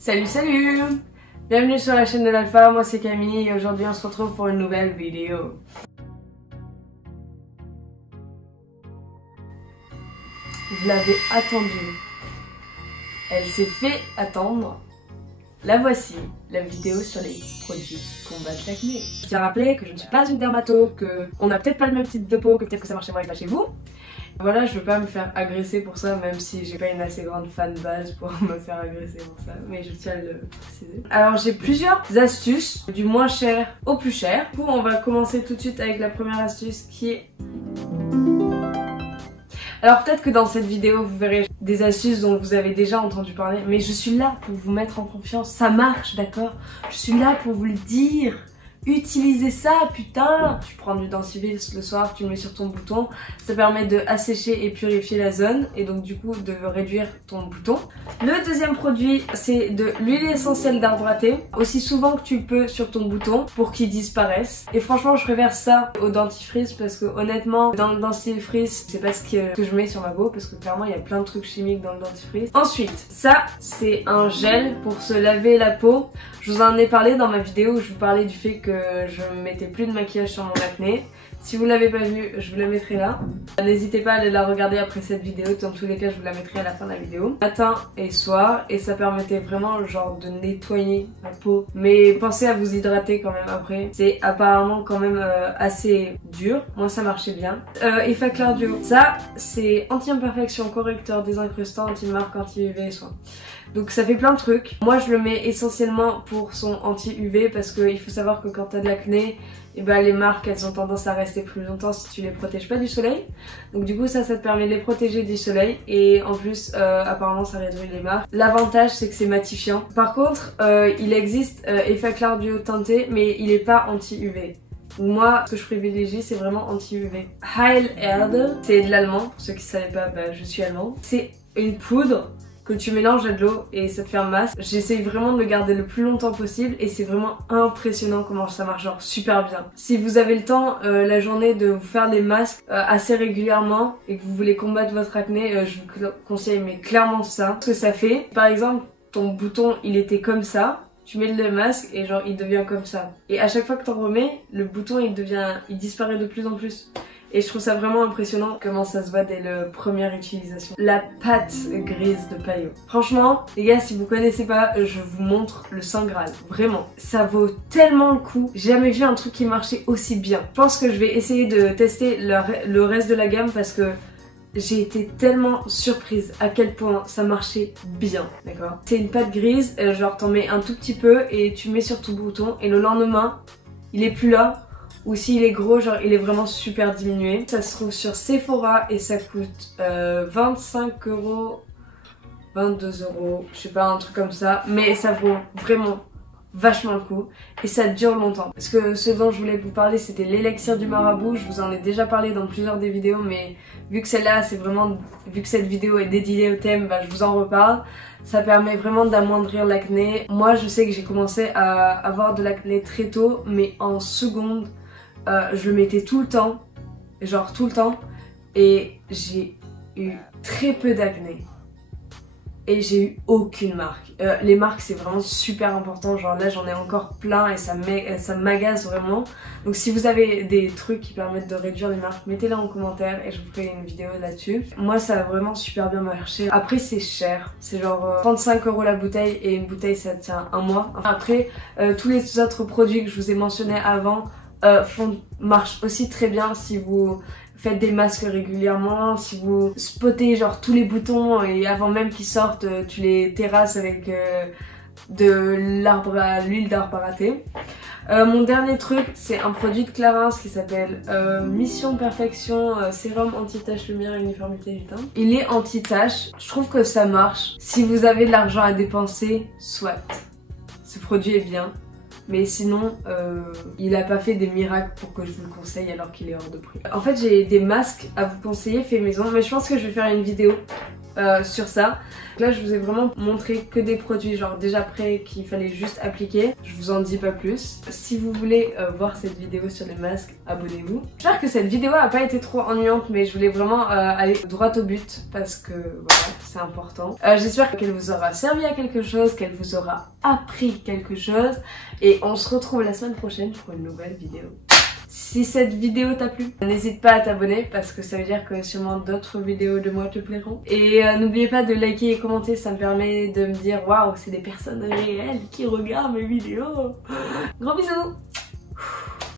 Salut salut! Bienvenue sur la chaîne de l'Alpha, moi c'est Camille et aujourd'hui on se retrouve pour une nouvelle vidéo. Vous l'avez attendue. Elle s'est fait attendre. La voici, la vidéo sur les produits qui combattent l'acné. Je tiens à rappeler que je ne suis pas une dermato, qu'on n'a peut-être pas le même type de peau, que peut-être que ça marche chez moi et pas chez vous. Voilà, je veux pas me faire agresser pour ça, même si j'ai pas une assez grande fanbase pour me faire agresser pour ça, mais je tiens à le préciser. Alors j'ai plusieurs astuces, du moins cher au plus cher. Du coup, on va commencer tout de suite avec la première astuce qui est... Alors peut-être que dans cette vidéo vous verrez des astuces dont vous avez déjà entendu parler, mais je suis là pour vous mettre en confiance, ça marche, d'accord? Je suis là pour vous le dire. Utilisez ça, putain! Tu prends du dentifrice le soir, tu le mets sur ton bouton, ça permet de assécher et purifier la zone et donc du coup de réduire ton bouton. Le deuxième produit, c'est de l'huile essentielle d'arbre à thé, aussi souvent que tu peux sur ton bouton pour qu'il disparaisse. Et franchement, je préfère ça au dentifrice parce que honnêtement, dans le dentifrice, c'est pas ce que je mets sur ma peau parce que clairement il y a plein de trucs chimiques dans le dentifrice. Ensuite, ça c'est un gel pour se laver la peau. Je vous en ai parlé dans ma vidéo où je vous parlais du fait que je ne mettais plus de maquillage sur mon acné. Si vous l'avez pas vu, je vous la mettrai là. N'hésitez pas à aller la regarder après cette vidéo, dans tous les cas je vous la mettrai à la fin de la vidéo. Matin et soir, et ça permettait vraiment genre de nettoyer la peau. Mais pensez à vous hydrater quand même après. C'est apparemment quand même assez dur. Moi ça marchait bien. Effet Clair Duo. Ça c'est anti-imperfection, correcteur, désincrustant, anti-marque, anti-UV, soin. Donc ça fait plein de trucs. Moi je le mets essentiellement pour son anti-UV parce qu'il faut savoir que quand t'as de l'acné, et ben les marques elles ont tendance à rester plus longtemps si tu les protèges pas du soleil. Donc du coup ça te permet de les protéger du soleil et en plus apparemment ça réduit les marques. L'avantage c'est que c'est matifiant. Par contre il existe Effet Clair Duo teinté mais il est pas anti-UV. Moi, ce que je privilégie, c'est vraiment anti-UV. Heil Erde, c'est de l'allemand. Pour ceux qui ne savaient pas, bah, je suis allemand. C'est une poudre que tu mélanges à de l'eau et ça te fait un masque. J'essaye vraiment de le garder le plus longtemps possible et c'est vraiment impressionnant comment ça marche, genre super bien. Si vous avez le temps la journée de vous faire des masques assez régulièrement et que vous voulez combattre votre acné, je vous conseille mais clairement ça. Ce que ça fait, par exemple, ton bouton il était comme ça. Tu mets le masque et genre il devient comme ça. Et à chaque fois que t'en remets, le bouton il disparaît de plus en plus. Et je trouve ça vraiment impressionnant comment ça se voit dès la première utilisation. La pâte grise de Paillot. Franchement, les gars, si vous connaissez pas, je vous montre le Saint Graal. Vraiment, ça vaut tellement le coup. J'ai jamais vu un truc qui marchait aussi bien. Je pense que je vais essayer de tester le reste de la gamme parce que j'ai été tellement surprise à quel point ça marchait bien, d'accord? C'est une pâte grise, genre t'en mets un tout petit peu et tu mets sur ton bouton et le lendemain, il est plus là. Ou s'il est gros, genre il est vraiment super diminué. Ça se trouve sur Sephora et ça coûte 25 €, 22 €, je sais pas, un truc comme ça. Mais ça vaut vraiment vachement le coup et ça dure longtemps. Parce que ce dont je voulais vous parler c'était l'élixir du marabout. Je vous en ai déjà parlé dans plusieurs des vidéos mais vu que celle-là c'est vraiment, vu que cette vidéo est dédiée au thème, bah, je vous en reparle. Ça permet vraiment d'amoindrir l'acné. Moi je sais que j'ai commencé à avoir de l'acné très tôt mais en seconde je le mettais tout le temps, genre tout le temps, et j'ai eu très peu d'acné. Et j'ai eu aucune marque. Les marques c'est vraiment super important, genre là j'en ai encore plein et ça m'agace vraiment. Donc si vous avez des trucs qui permettent de réduire les marques, mettez-les en commentaire et je vous ferai une vidéo là-dessus. Moi ça a vraiment super bien marché. Après c'est cher, c'est genre 35 € la bouteille et une bouteille ça tient un mois. Après tous les autres produits que je vous ai mentionnés avant marchent aussi très bien si vous faites des masques régulièrement, si vous spottez genre tous les boutons et avant même qu'ils sortent tu les terrasses avec de l'huile d'arbre à thé. Mon dernier truc c'est un produit de Clarins qui s'appelle Mission Perfection Sérum anti-tache lumière uniformité du teint. Il est anti-tache, je trouve que ça marche. Si vous avez de l'argent à dépenser, soit. Ce produit est bien. Mais sinon, il a pas fait des miracles pour que je vous le conseille alors qu'il est hors de prix. En fait, j'ai des masques à vous conseiller fait maison, mais je pense que je vais faire une vidéo sur ça. Là je vous ai vraiment montré que des produits genre déjà prêts qu'il fallait juste appliquer. Je vous en dis pas plus. Si vous voulez voir cette vidéo sur les masques, abonnez-vous. J'espère que cette vidéo a pas été trop ennuyante, mais je voulais vraiment aller droit au but parce que voilà, c'est important. J'espère qu'elle vous aura servi à quelque chose, qu'elle vous aura appris quelque chose, et on se retrouve la semaine prochaine pour une nouvelle vidéo. Si cette vidéo t'a plu, n'hésite pas à t'abonner parce que ça veut dire que sûrement d'autres vidéos de moi te plairont. Et n'oubliez pas de liker et commenter, ça me permet de me dire waouh, c'est des personnes réelles qui regardent mes vidéos. Gros bisous!